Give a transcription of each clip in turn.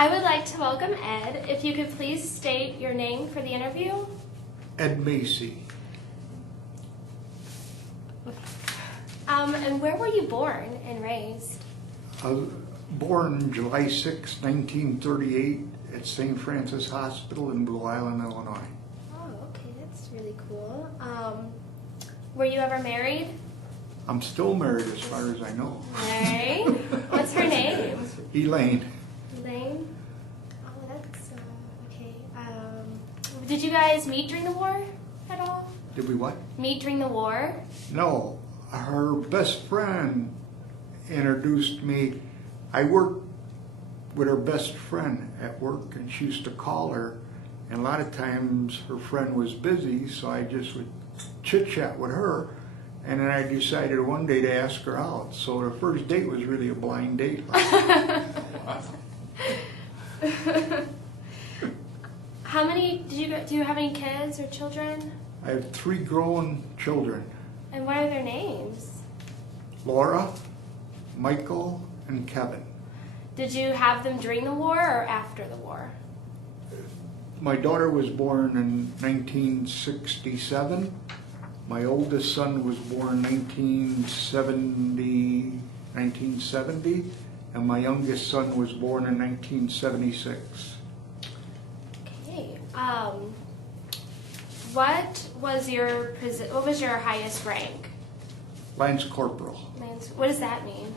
I would like to welcome Ed. If you could please state your name for the interview. Ed Maci. And where were you born and raised? I was born July 6, 1938 at St. Francis Hospital in Blue Island, Illinois. Oh, okay, that's really cool. Were you ever married? I'm still married as far as I know. Right. What's her name? Elaine. Elaine? Oh, that's, okay. Did you guys meet during the war at all? Did we what? Meet during the war? No. Her best friend introduced me. I worked with her best friend at work, and she used to call her, and a lot of times her friend was busy, so I just would chit-chat with her, and then I decided one day to ask her out. So the first date was really a blind date. How many, do you have any kids or children? I have 3 grown children. And what are their names? Laura, Michael, and Kevin. Did you have them during the war or after the war? My daughter was born in 1967. My oldest son was born 1970, and my youngest son was born in 1976. Okay. What was your highest rank? Lance Corporal. What does that mean?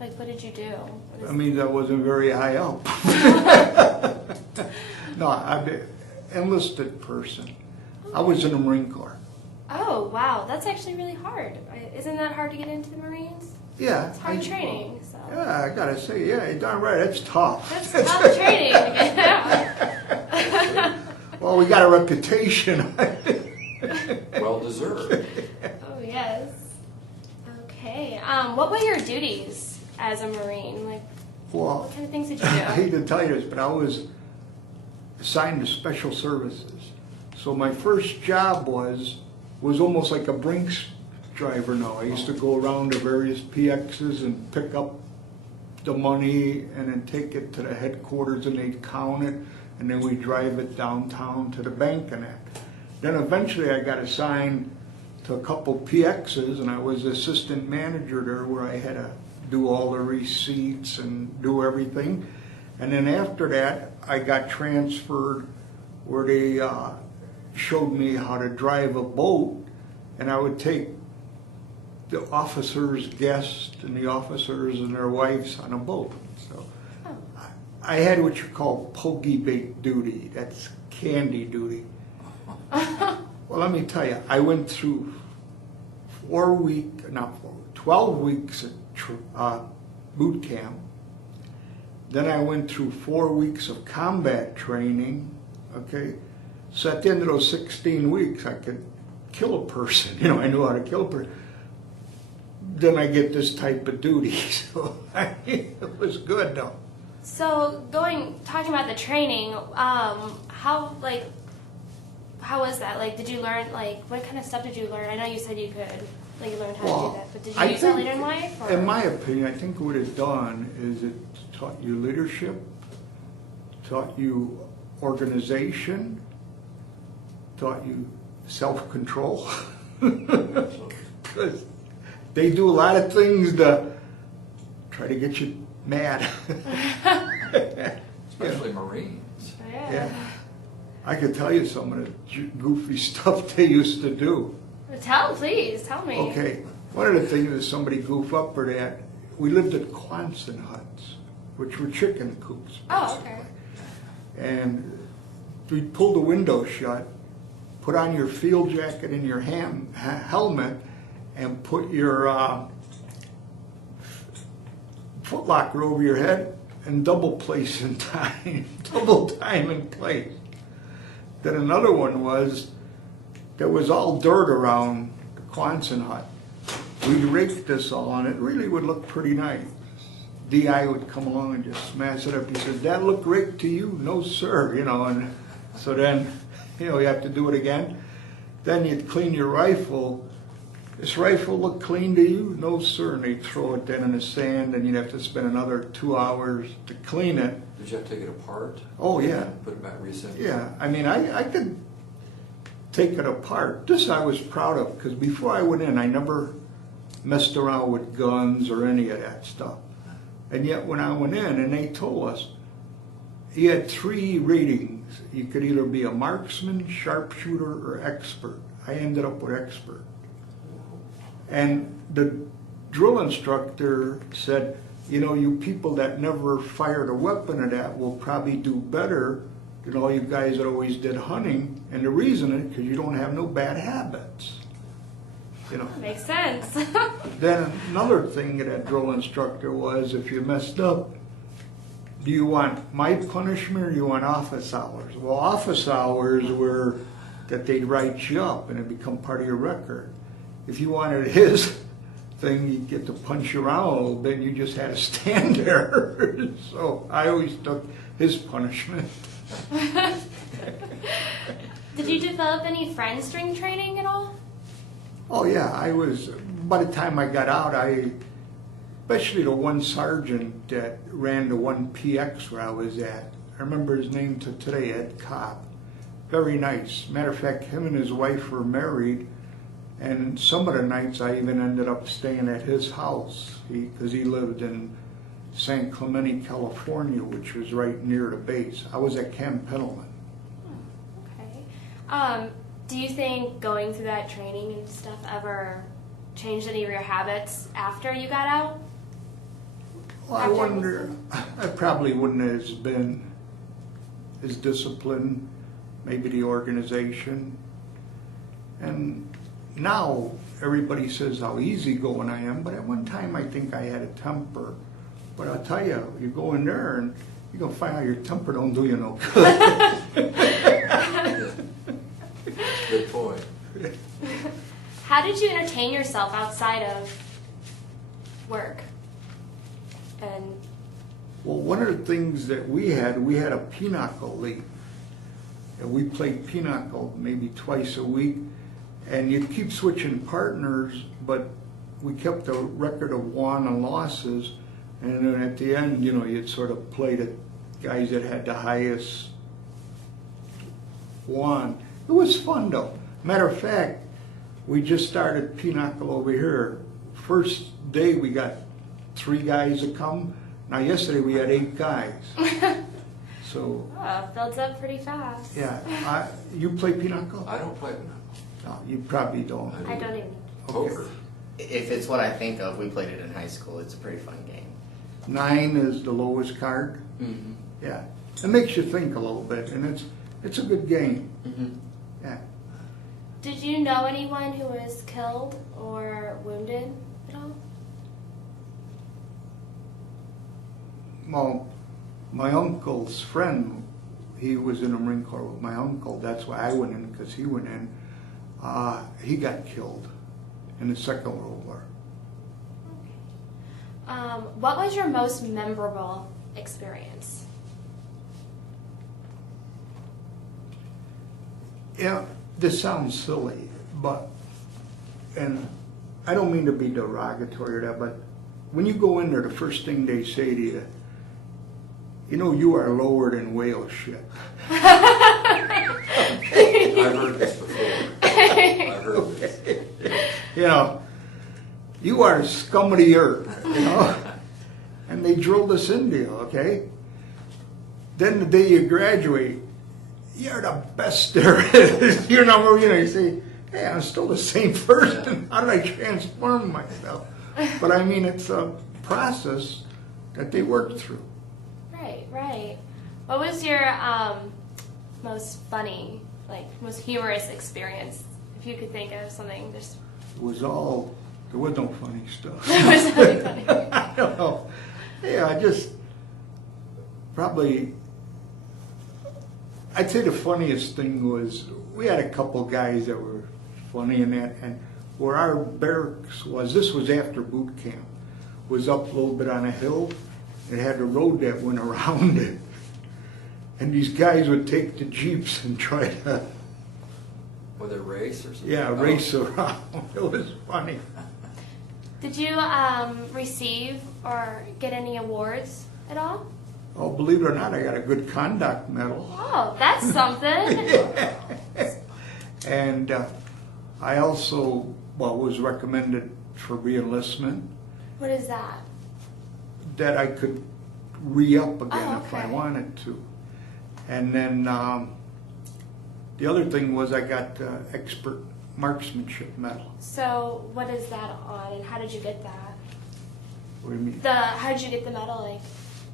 Like, what did you do? I mean, that wasn't very high up. No, I'm an enlisted person. I was in the Marine Corps. Oh, wow. That's actually really hard. Isn't that hard to get into the Marines? Yeah. It's hard training. So. Yeah, I gotta say, yeah, you're darn right, it's tough. That's tough training to get out. Well, we got a reputation. Well deserved. Oh, yes. Okay. What were your duties as a Marine? Like, Well, what kind of things did you I do? hate to tell you this, but I was assigned to special services. So my first job was almost like a Brinks driver now. I used to go around to various PXs and pick up the money and then take it to the headquarters and they'd count it, and then we drive it downtown to the bank and that. Then eventually I got assigned to a couple PXs, and I was assistant manager there where I had to do all the receipts and do everything. And then after that, I got transferred where they showed me how to drive a boat, and I would take the officers' guests and the officers and their wives on a boat. So I had what you call pokey bait duty. That's candy duty. Well, let me tell you, I went through 12 weeks at boot camp. Then I went through 4 weeks of combat training, okay? So at the end of those 16 weeks, I could kill a person. You know, I knew how to kill a person. Then I get this type of duty, so it was good though. So, talking about the training, how was that? Like, did you learn, like, what kind of stuff did you learn? I know you said you could, like, you learned how to do that, but did you use that later in life? Or? In my opinion, I think what it done is it taught you leadership, taught you organization, taught you self-control. Because they do a lot of things to try to get you mad. Especially Marines. Yeah. I could tell you some of the goofy stuff they used to do. Please, tell me. Okay, one of the things is somebody goof up for that. We lived at Quonset huts, which were chicken coops. Oh, okay. And we'd pull the window shut, put on your field jacket and your helmet, and put your foot locker over your head and double place in time, double time in place. Then another one was, there was all dirt around the Quonset hut. We'd rake this all, and it really would look pretty nice. DI would come along and just smash it up. He said, "That look raked to you?" "No, sir," you know, and so then, you know, you have to do it again. Then you'd clean your rifle, this rifle look clean to you? No, sir. And they'd throw it then in the sand, and you'd have to spend another 2 hours to clean it. Did you have to take it apart? Oh, yeah. Put it back, reassemble? Yeah, I mean, I could take it apart. This I was proud of, because before I went in, I never messed around with guns or any of that stuff. And yet when I went in, and they told us, you had 3 ratings. You could either be a marksman, sharpshooter, or expert. I ended up with expert. And the drill instructor said, you know, you people that never fired a weapon of that will probably do better than all you guys that always did hunting. And the reason is because you don't have no bad habits. You know. Makes sense. Then another thing that drill instructor was, if you messed up, do you want my punishment or you want office hours? Well, office hours were that they'd write you up and it'd become part of your record. If you wanted his thing, you'd get to punch around a little bit and you just had to stand there. So I always took his punishment. Did you develop any friends during training at all? Oh yeah, by the time I got out, especially the one sergeant that ran the one PX where I was at, I remember his name to today, Ed Cobb. Very nice. Matter of fact, him and his wife were married, and some of the nights I even ended up staying at his house, because he lived in San Clemente, California, which was right near the base. I was at Camp Pendleton. Okay. Do you think going through that training and stuff ever changed any of your habits after you got out? Well, I wonder, I probably wouldn't have been as disciplined, maybe the organization. And now everybody says how easygoing I am, but at one time I think I had a temper. But I'll tell you, you go in there and you're going to find out your temper don't do you no good. Good point. How did you entertain yourself outside of work? And Well, one of the things that we had a pinochle league. And we played pinochle maybe twice a week. And you'd keep switching partners, but we kept a record of won and losses. And then at the end, you know, you'd sort of play the guys that had the highest won. It was fun though. Matter of fact, we just started pinochle over here. First day we got 3 guys to come. Now yesterday we had 8 guys. So builds up pretty fast. yeah, you play pinochle? I don't play pinochle. No, you probably don't. I don't even. Poker. If it's what I think of, we played it in high school. It's a pretty fun game. 9 is the lowest card. Mm-hmm. Yeah, it makes you think a little bit, and it's a good game. Mm-hmm. Yeah. Did you know anyone who was killed or wounded at all? Well, my uncle's friend, he was in the Marine Corps with my uncle. That's why I went in, because he went in. He got killed in the Second World War. What was your most memorable experience? Yeah, this sounds silly, and I don't mean to be derogatory or that, but when you go in there, the first thing they say to you, you know, you are lower than whale shit. I've heard this before. I've heard this. You know, you are scum of the earth, you know? And they drilled us into you, okay? Then the day you graduate, you're the best there is. You know, you say, hey, I'm still the same person. How did I transform myself? But I mean, it's a process that they worked through. Right. What was your most funny, most humorous experience? If you could think of something, just. There was no funny stuff. There was nothing funny. I don't know. Yeah, I'd say the funniest thing was, we had a couple guys that were funny in that, and where our barracks was, this was after boot camp, was up a little bit on a hill. It had a road that went around it. And these guys would take the Jeeps and try to With a race or something? Yeah, Oh. race around. It was funny. Did you receive or get any awards at all? Oh, believe it or not, I got a good conduct medal. Oh, that's something. And I also, was recommended for re-enlistment, What is that? that I could re-up again Oh, if I okay. wanted to. And then the other thing was I got expert marksmanship medal. So what is that on, and how did you get that? What do you mean? How did you get the medal? Like,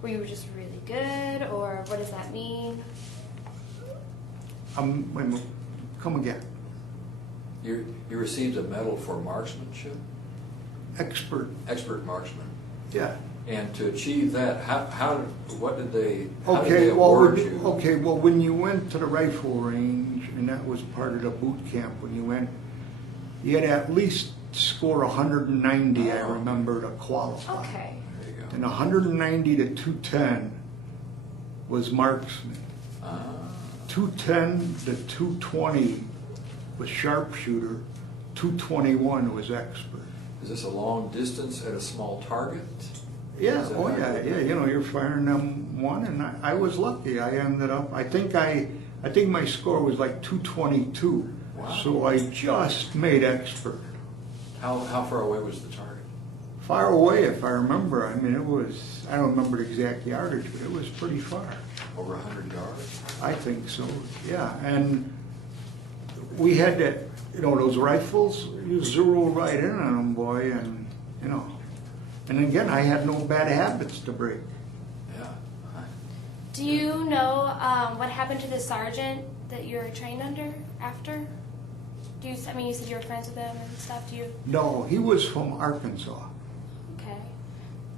were you just really good, or what does that mean? Wait a minute. Come again. You received a medal for marksmanship, Expert, expert marksman. yeah. And to achieve that, what did they, how did Okay, they award you? when you went to the rifle range, and that was part of the boot camp, when you went, you had to at least score 190, I Oh. remember, to qualify. Okay. There you go. And 190 to 210 was marksman. Ah, 210 to 220 was sharpshooter. 221 was expert. is this a long distance at a small target? Yeah, Is that oh how yeah, it- yeah. You know, you're firing them one, and I was lucky. I ended up. I think my score was like 222. Wow. So I just made expert. How far away was the target? Far away, if I remember. I mean, it was. I don't remember the exact yardage, but it was pretty far. Over 100 yards? I think so. Yeah, and we had that. You know, those rifles. You zero right in on them, boy, and you know. And again, I had no bad habits to break. Yeah. Do you know what happened to the sergeant that you were trained under after? You said you were friends with him and stuff. Do you? No, he was from Arkansas. Okay.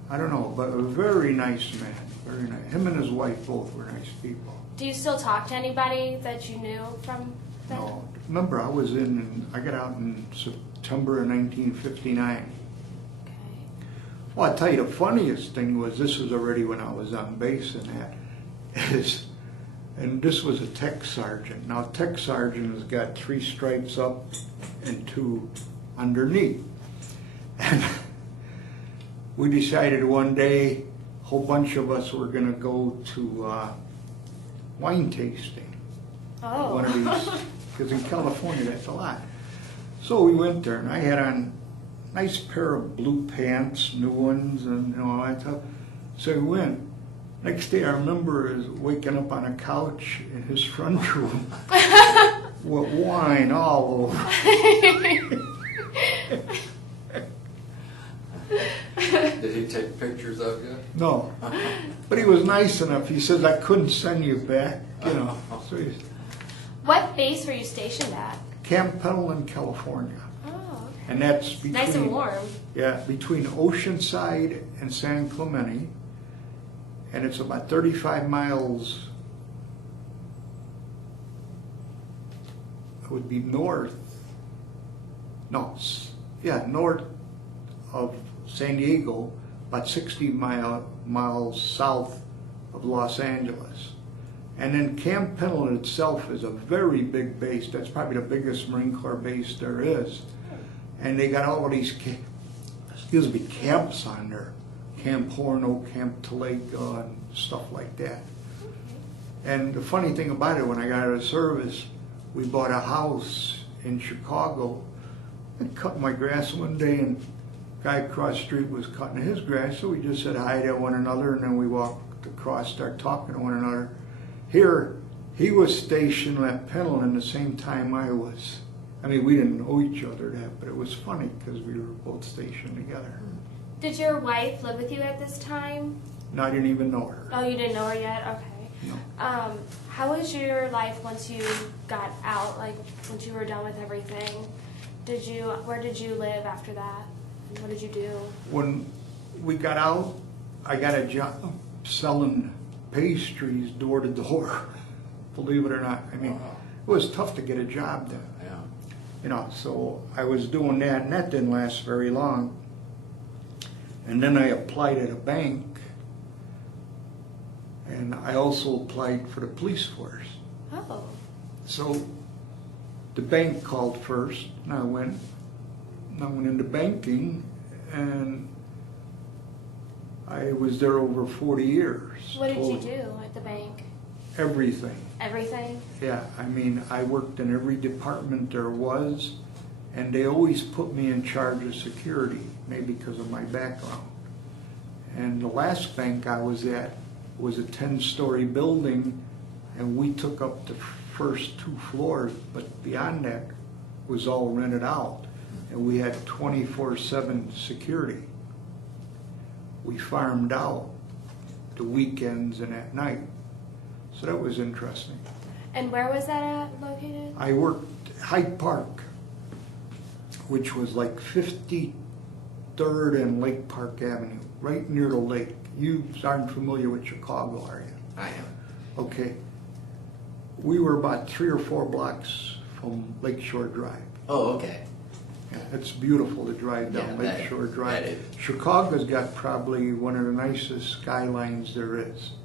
I don't know, but a very nice man. Very nice. Him and his wife both were nice people. Do you still talk to anybody that you knew from then? No, remember I got out in September of 1959. Okay. Well, I'll tell you, the funniest thing was, this was already when I was on base and and this was a tech sergeant. Now, tech sergeant has got 3 stripes up and 2 underneath. And we decided one day, a whole bunch of us were going to go to wine tasting. Oh. One of these, because in California that's a lot. So we went there, and I had on a nice pair of blue pants, new ones, and all that stuff. So we went. Next day, I remember is waking up on a couch in his front room with wine all over. Did he take pictures of you? No, but he was nice enough. He says I couldn't send you back, you know. So he's What base were you stationed at? Camp Pendleton, California, Oh, okay. and that's between Nice and warm. Yeah, between Oceanside and San Clemente, and it's about 35 miles. It would be north. No, north of San Diego, about 60 miles south of Los Angeles. And then Camp Pendleton itself is a very big base. That's probably the biggest Marine Corps base there is. And they got all of these camps on there. Camp Horno, Camp Talaga, and stuff like that. And the funny thing about it, when I got out of service, we bought a house in Chicago. I cut my grass one day, and a guy across the street was cutting his grass, so we just said hi to one another, and then we walked across, started talking to one another. Here, he was stationed at Pendleton the same time I was. I mean, we didn't know each other that, but it was funny because we were both stationed together. Did your wife live with you at this time? And I didn't even know her. Oh, you didn't know her yet? Okay. No. How was your life once you got out, like once you were done with everything? Where did you live after that? And what did you do? When we got out, I got a job selling pastries door to door, believe it or not. I mean, it was tough to get a job then. Yeah. You know, so I was doing that, and that didn't last very long. And then I applied at a bank, and I also applied for the police force. Oh. So the bank called first, and I went into banking, and I was there over 40 years. What did you total. do at the bank? Everything. Everything? Yeah, I mean, I worked in every department there was, and they always put me in charge of security, maybe because of my background. And the last bank I was at was a 10-story building, and we took up the first 2 floors, but beyond that was all rented out, and we had 24/7 security. We farmed out the weekends and at night, so that was interesting. And where was that located? I worked Hyde Park, which was like 53rd and Lake Park Avenue, right near the lake. You aren't familiar with Chicago, are you? I am. Okay. We were about 3 or 4 blocks from Lakeshore Drive. Oh, okay. Yeah, it's beautiful to drive down Yeah, Lakeshore Drive. that is. Chicago's got probably one of the nicest skylines there is.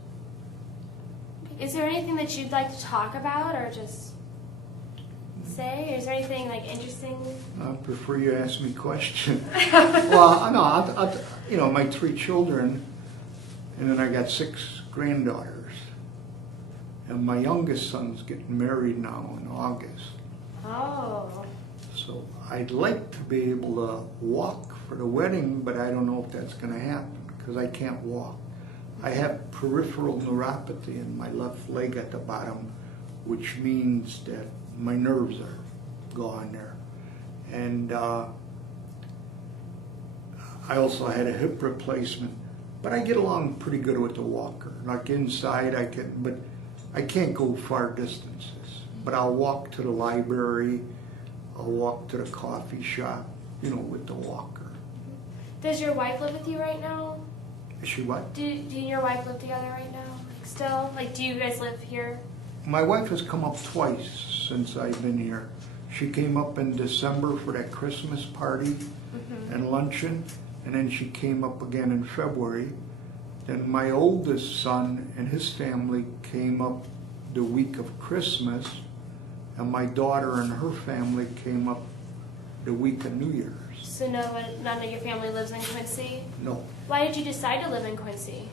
Is there anything that you'd like to talk about or just say? Is there anything like interesting? I prefer you ask me questions. Well, no, you know, my 3 children, and then I got 6 granddaughters. And my youngest son's getting married now in August. Oh. So I'd like to be able to walk for the wedding, but I don't know if that's going to happen because I can't walk. I have peripheral neuropathy in my left leg at the bottom, which means that my nerves are gone there. And I also had a hip replacement, but I get along pretty good with the walker. Like inside I can, but I can't go far distances. But I'll walk to the library, I'll walk to the coffee shop, you know, with the walker. Does your wife live with you right now? Is she what? Do you and your wife live together right now? Like still? Like do you guys live here? My wife has come up twice since I've been here. She came up in December for that Christmas party and luncheon, and then she came up again in February. Then my oldest son and his family came up the week of Christmas, and my daughter and her family came up the week of New Year's. So none of your family lives in Quincy? No. Why did you decide to live in Quincy?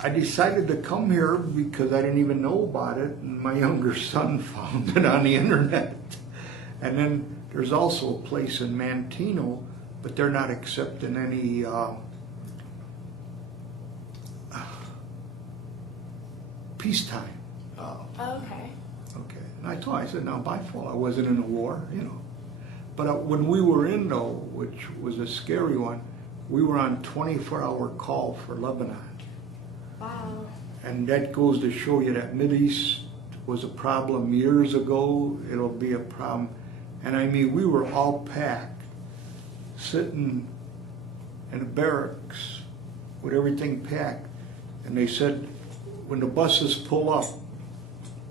I decided to come here because I didn't even know about it, and my younger son found it on the internet. And then there's also a place in Manteno, but they're not accepting any peacetime. Oh. Okay. Okay. And I said, no, my fault. I wasn't in a war, you know. But when we were in, though, which was a scary one, we were on 24-hour call for Lebanon. Wow. And that goes to show you that Mideast was a problem years ago. It'll be a problem. And I mean, we were all packed, sitting in the barracks with everything packed. And they said, when the buses pull up,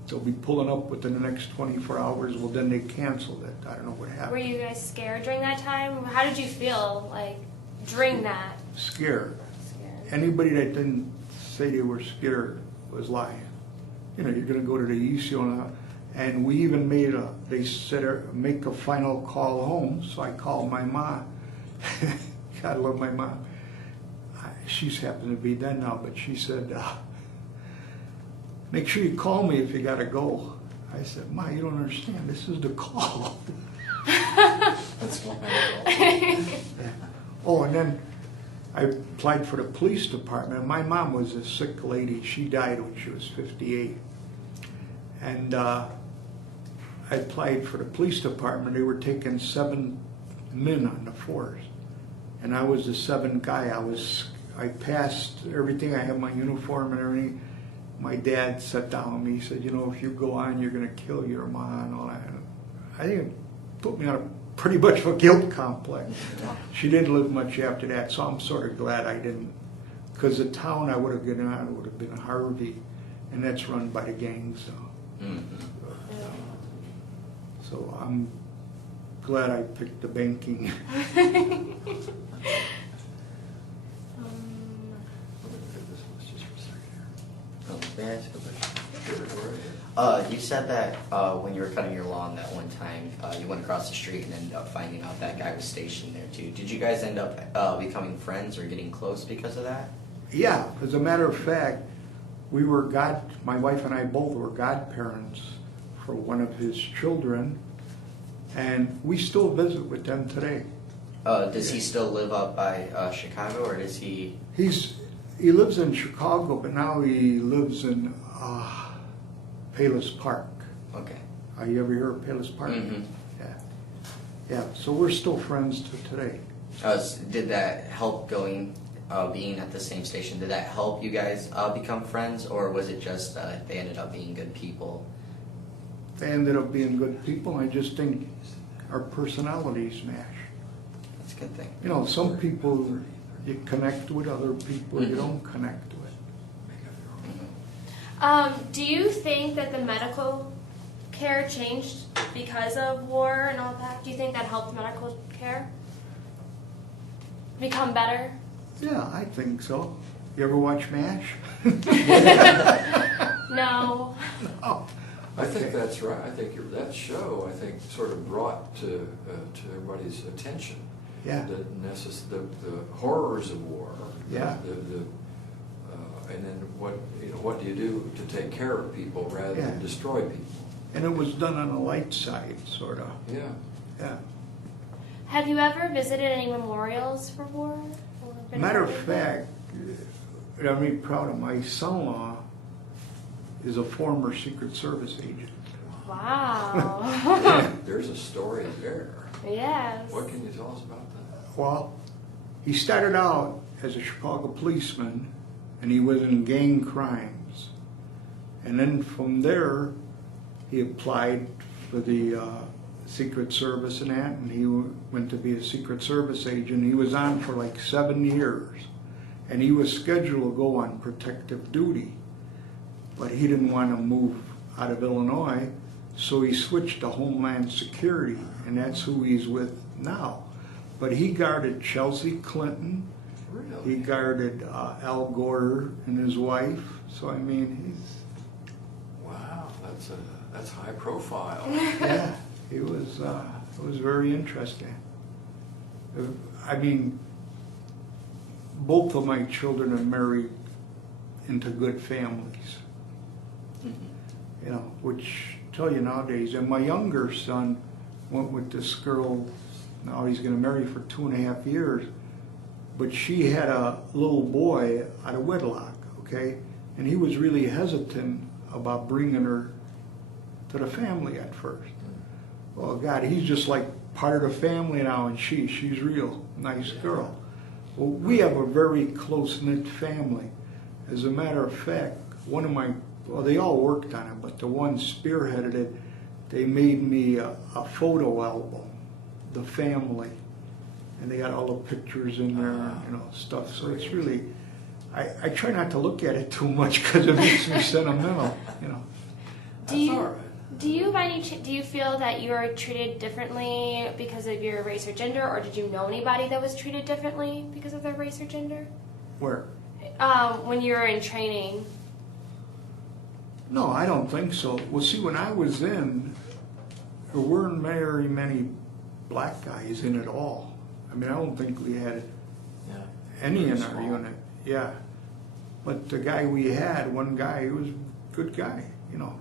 they'll be pulling up within the next 24 hours. Well, then they canceled it. I don't know what happened. Were you guys scared during that time? How did you feel like during that? Scared. Scared. Anybody that didn't say they were scared was lying. You know, you're going to go to the east, and we even they said, make a final call home. So I called my mom. God, I love my mom. She's happened to be dead now, but she said, make sure you call me if you got to go. I said, Ma, you don't understand. This is the call. That's wonderful. Oh, and then I applied for the police department. My mom was a sick lady. She died when she was 58. And I applied for the police department. They were taking 7 men on the force. And I was the 7th guy. I passed everything. I had my uniform and everything. My dad sat down with me. He said, you know, if you go on, you're going to kill your mom and all that. And I think it put me on a pretty much of a guilt complex. She didn't live much after that, so I'm sort of glad I didn't. Because the town I would have gotten on would have been Harvey, and that's run by the gangs. So, so I'm glad I picked the banking. May I ask a question? You said that when you were cutting your lawn that one time, you went across the street and ended up finding out that guy was stationed there too. Did you guys end up becoming friends or getting close because of that? Yeah, as a matter of fact, my wife and I both were godparents for one of his children, and we still visit with them today. Does he still live up by Chicago, or does he? He lives in Chicago, but now he lives in Palos Park. Okay. You ever hear of Palos Park? Mm-hmm. Yeah. Yeah, so we're still friends to today. Did that help being at the same station? Did that help you guys become friends, or was it just they ended up being good people? They ended up being good people. I just think our personalities match. That's a good thing. You know, some people you connect with, other people you don't connect with. Do you think that the medical care changed because of war and all that? Do you think that helped medical care become better? Yeah, I think so. You ever watch MASH? No. Oh, I think okay. that's right. I think that show, I think, sort of brought to everybody's attention Yeah. the horrors of war. Yeah. And then what do you do to take care of people rather than Yeah. destroy people? And it was done on the light side, sort of. Yeah. Yeah. Have you ever visited any memorials for war? Or been Matter of involved? fact, I'm really proud of my son-in-law is a former Secret Service agent. Wow. There's a story there. Yes. What can you tell us about that? Well, he started out as a Chicago policeman, and he was in gang crimes. And then from there, he applied for the Secret Service and that, and he went to be a Secret Service agent. He was on for like 7 years, and he was scheduled to go on protective duty. But he didn't want to move out of Illinois, so he switched to Homeland Security, and that's who he's with now. But he guarded Chelsea Clinton, he Really? guarded Al Gore and his wife, so I mean, Wow, that's high profile. yeah, it was very interesting. I mean, both of my children are married into good families, you know, which tell you nowadays. And my younger son went with this girl, now he's going to marry for 2.5 years, but she had a little boy out of wedlock, okay? And he was really hesitant about bringing her to the family at first. Well, God, he's just like part of the family now, and she's real nice girl. Well, we have a very close-knit family. As a matter of fact, they all worked on it, but the one spearheaded it, they made me a photo album, the family. And they got all the pictures in there, you know, stuff. So it's really, I try not to look at it too much because it makes me sentimental, you know. That's all right. Do you feel that you are treated differently because of your race or gender, or did you know anybody that was treated differently because of their race or gender? Where? When you were in training. No, I don't think so. Well, see, when I was in, there weren't very many black guys in at all. I mean, I don't think we had Yeah. any in Very our small. unit. Yeah. But the guy we had, one guy, he was a good guy, you know.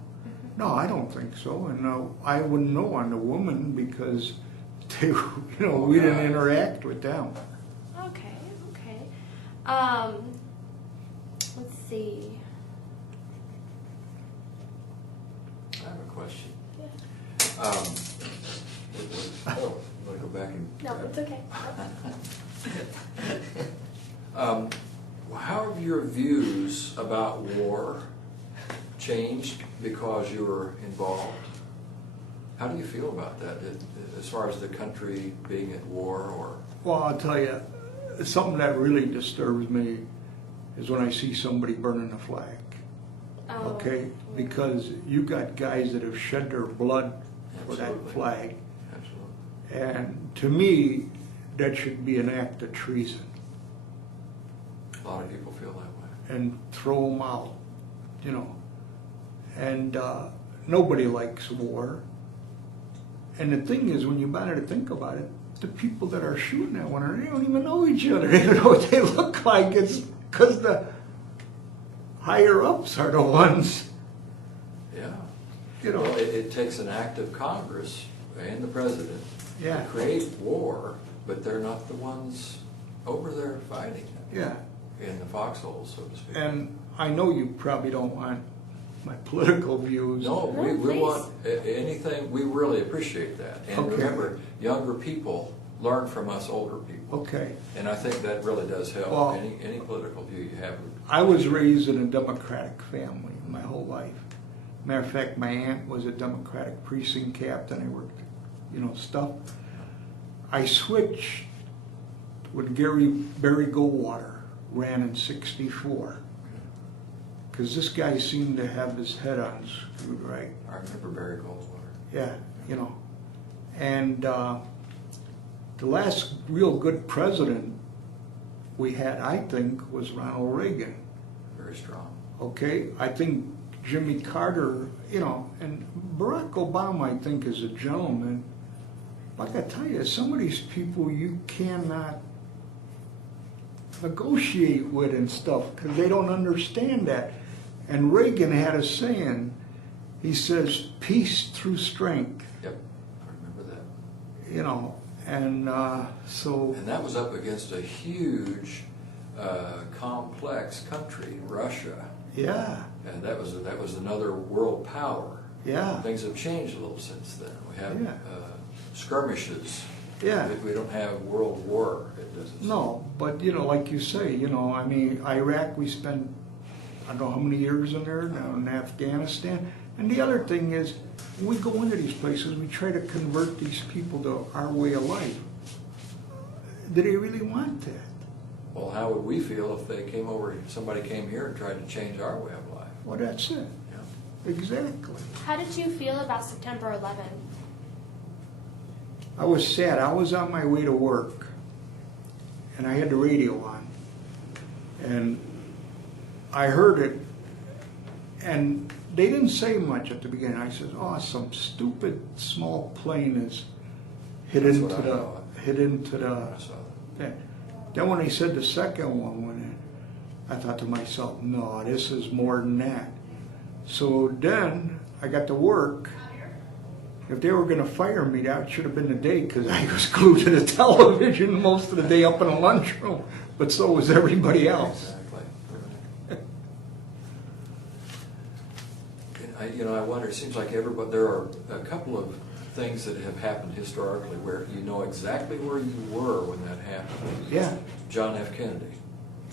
No, I don't think so. And I wouldn't know on the woman because they, you know, we didn't interact with them. Okay. Let's see. I have a question. Yeah. Oh, you want to go back and? No, it's okay. How have your views about war changed because you were involved? How do you feel about that, as far as the country being at war, or? Well, I'll tell you, something that really disturbs me is when I see somebody burning a flag. Oh, Okay? Because you got guys that have shed their blood for that Absolutely. flag. Absolutely. And to me, that should be an act of treason. A lot of people feel that way. And throw them out, you know. And nobody likes war. And the thing is, when you bother to think about it, the people that are shooting at one another, they don't even know each other. They don't know what they look like. It's because the higher ups are the ones, Yeah. you know. Well, it takes an act of Congress and the president Yeah. to create war, but they're not the ones over there fighting it Yeah. in the foxholes, so to speak. And I know you probably don't want my political views. No, No, we please. want anything, we really appreciate that. And Okay. remember, younger people learn from us older people. Okay. And I think that really does help, Well- any political view you have. I was raised in a Democratic family my whole life. Matter of fact, my aunt was a Democratic precinct captain. I worked, stuff. I switched when Barry Goldwater ran in '64. Because this guy seemed to have his head on screwed right. I remember Barry Goldwater. Yeah, And the last real good president we had, I think, was Ronald Reagan. Very strong. Okay, I think Jimmy Carter, and Barack Obama, I think, is a gentleman. Like I tell you, some of these people you cannot negotiate with and stuff because they don't understand that. And Reagan had a saying, he says, peace through strength, Yep, I remember that. and so, And that was up against a huge, complex country, Russia. yeah, And that was another world power. yeah, Things have changed a little since then. We have Yeah. skirmishes. yeah. We don't have world war. It doesn't. No, but like you say, Iraq, we spent, I don't know how many years in there, now in Afghanistan. And the other thing is, when we go into these places, we try to convert these people to our way of life. Do they really want that? Well, how would we feel if somebody came here and tried to change our way of life? Well, that's it. Yeah. Exactly. How did you feel about September 11th? I was sad. I was on my way to work, and I had the radio on, and I heard it, and they didn't say much at the beginning. I said, "Oh, some stupid small plane is hit That's into what I the thought. hit into the I saw that. thing." Then when they said the second one went in, I thought to myself, "No, this is more than that." So then I got to work. If they were going to fire me, that should have been the day because I was glued to the television most of the day up in the lunchroom. But so was everybody else. Exactly. And I wonder, it seems like there are a couple of things that have happened historically where you know exactly where you were when that happened. Yeah, John F. Kennedy.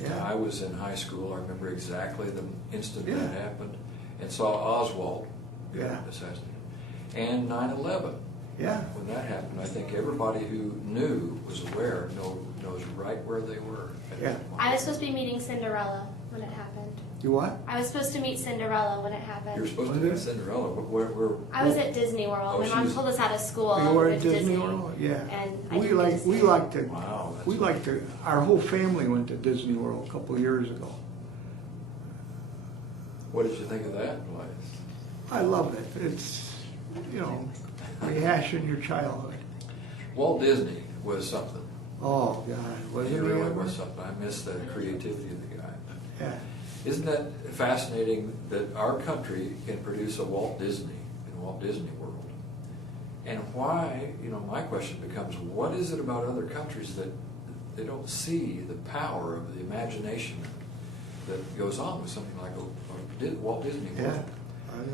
Yeah. I was in high school. I remember exactly the instant Yeah. that happened and saw Oswald Yeah. assassinated. And 9/11. yeah, When that happened, I think everybody who knew, was aware, knows right where they were. At Yeah. that moment. I was supposed to be meeting Cinderella when it happened. you what? I was supposed to meet Cinderella when it You were happened. supposed to be Cinderella. Where? I was at Disney World. Oh, My she mom was- pulled us out of school. You were and at went to Disney World? Yeah. And I We didn't like get to we see it. like to Wow. That's we like to. Our whole family went to Disney World a couple of years ago. What did you think of that place? I love it. It's rehashing your childhood. Walt Disney was something. Oh God, wasn't He it really ever? was something. I miss the creativity of the guy. Yeah, Isn't that fascinating that our country can produce a Walt Disney in Walt Disney World? And why, my question becomes, what is it about other countries that they don't see the power of the imagination that goes on with something like a Walt Disney World? yeah.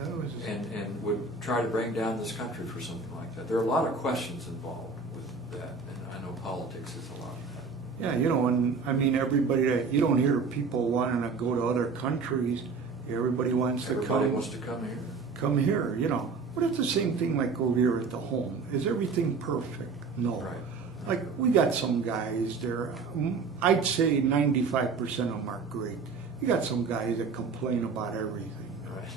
That was And would try to bring down this country for something like that. There are a lot of questions involved with that, and I know politics is a lot of that. yeah, and I mean everybody that you don't hear people wanting to go to other countries. Everybody wants to Everybody come. wants to come here. Come here, But it's the same thing like over here at the home. Is everything perfect? No. Right. Like, we got some guys there, I'd say 95% of them are great. You got some guys that complain about everything. Right.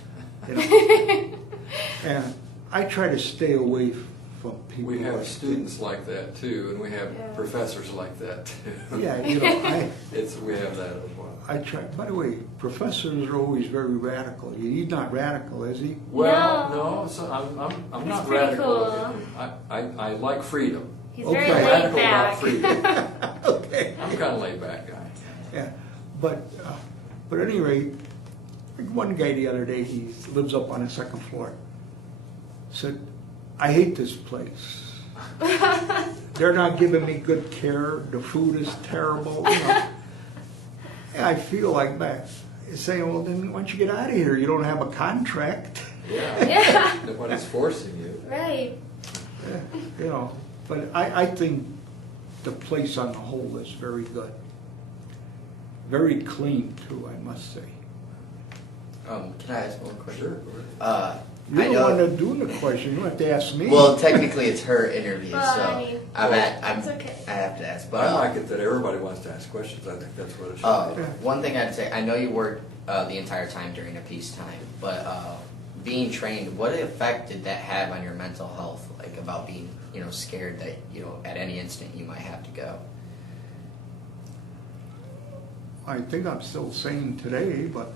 And I try to stay away from people. We have like students like that too, and we have Yeah. professors like that too. Yeah, We have that as well. I try. By the way, professors are always very radical. He's not radical, is he? Well, No. no, so I'm He's not pretty radical. cool. I like freedom. He's Okay. very laid Radical about back. freedom. Okay. I'm kind of laid back guy. Yeah, but at any rate, like one guy the other day, he lives up on the second floor, said, "I hate this place. They're not giving me good care. The food is terrible." You know. And I feel like that. Saying, well, then why don't you get out of here? You don't have a contract. Yeah. Yeah. Nobody's forcing you. Right. You know, but I think the place on the whole is very good. Very clean too, I must say. Can I ask one question? Sure. You're I the know- one that's doing the question. You don't have to ask me. Well, technically, it's her interview, Well, so I mean, I'm it's okay. I have to ask. But I like it that everybody wants to ask questions. I think that's what it should be. one thing I'd say, I know you worked the entire time during a peacetime, but being trained, what effect did that have on your mental health? Like about being, scared that at any instant you might have to go. I think I'm still sane today, but,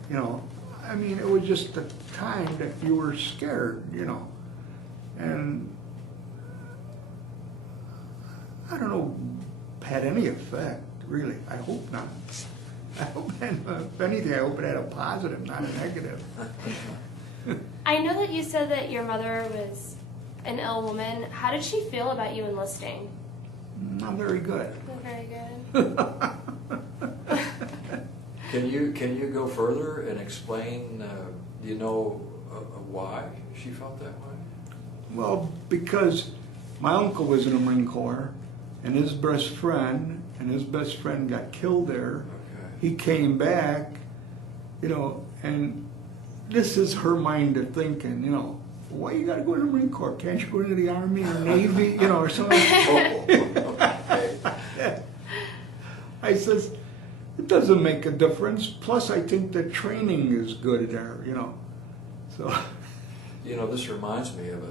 I mean, it was just the time that you were scared, and I don't know, had any effect, really. I hope not. I hope, if anything, I hope it had a positive, not a negative. I know that you said that your mother was an ill woman. How did she feel about you enlisting? Not very good. Not very good. Can you go further and explain? Do you know why she felt that way? Well, because my uncle was in the Marine Corps, and his best friend got killed there. Okay. He came back, and this is her mind of thinking, why you gotta go to the Marine Corps? Can't you go into the Army or Navy, or something? Okay. I says, it doesn't make a difference. Plus, I think the training is good there, So, This reminds me of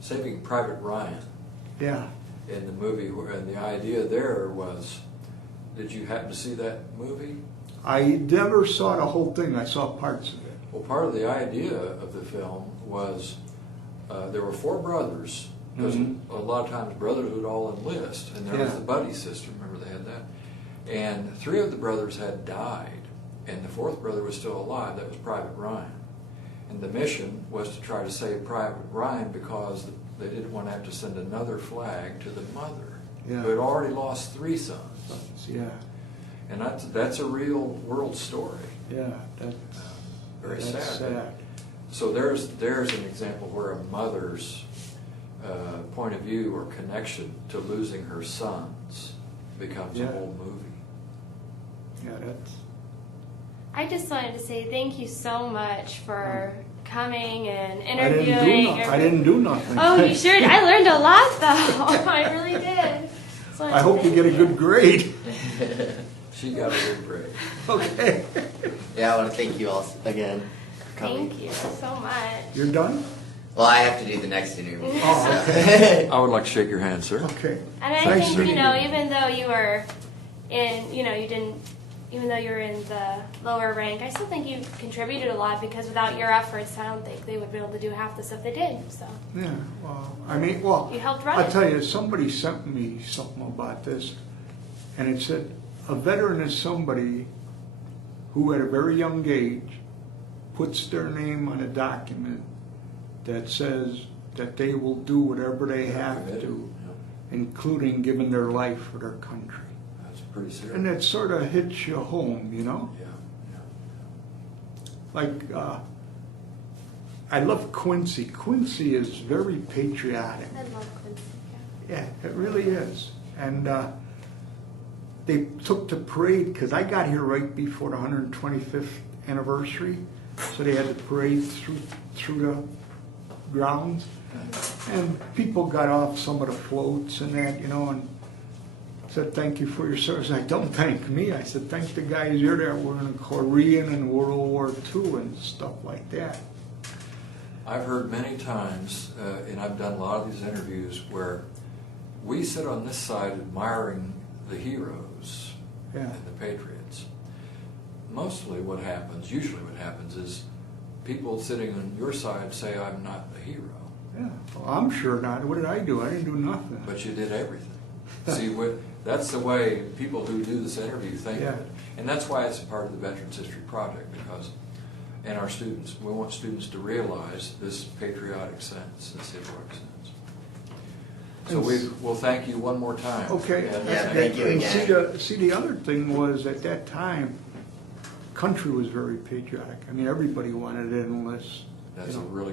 Saving Private Ryan yeah. in the movie, and the idea there was, did you happen to see that movie? I never saw the whole thing. I saw parts of it. Well, part of the idea of the film was there were 4 brothers, because a lot of times brothers would all enlist, and there was Yeah. the buddy system, remember they had that? And 3 of the brothers had died, and the 4th brother was still alive, that was Private Ryan. And the mission was to try to save Private Ryan because they didn't want to have to send another flag to the mother, Yeah. who had already lost 3 sons. Yeah, And that's a real world story. yeah. That's Very that's sad. So there's an example where a mother's point of view or connection to losing her sons becomes a Yeah. whole movie. Yeah, that's. I just wanted to say thank you so much for coming and I interviewing. didn't do nothing. Oh, you sure? I learned a lot, though. I really did. So I hope you get a good grade. She got a good grade. Okay. Yeah, I want to thank you all again for coming. Thank you so much. You're done? Well, I have to do the next interview. Oh, so. I would like to shake your hand, sir. Okay. And I Thanks, think, sir. even though you were in, even though you were in the lower rank, I still think you contributed a lot because without your efforts, I don't think they would be able to do half the stuff they did. So Yeah, well, you helped run I'll it. tell you, somebody sent me something about this, and it said, a veteran is somebody who at a very young age puts their name on a document that says that they will do whatever they have to, including giving their life for their country. That's pretty serious. And it sort of hits you home, Yeah. Like, I love Quincy. Quincy is very patriotic. I love Quincy. Yeah, it really is. And they took the parade, because I got here right before the 125th anniversary, so they had the parade through the grounds. And people got off some of the floats and that, and said, thank you for your service. I don't thank me. I said, thank the guys here that were in Korean and World War II and stuff like that. I've heard many times, and I've done a lot of these interviews, where we sit on this side admiring the heroes, Yeah. and the patriots. Mostly usually what happens is people sitting on your side say, I'm not a hero, Yeah, well, I'm sure not. What did I do? I didn't do nothing. but you did everything. See, that's the way people who do this interview think Yeah. of it. And that's why it's a part of the Veterans History Project, because, and our students, we want students to realize this patriotic sense, this heroic sense. So we'll thank you one more time. Okay. Yeah, thank you And again. see, the other thing was, at that time, country was very patriotic. I mean, everybody wanted to enlist. That's a really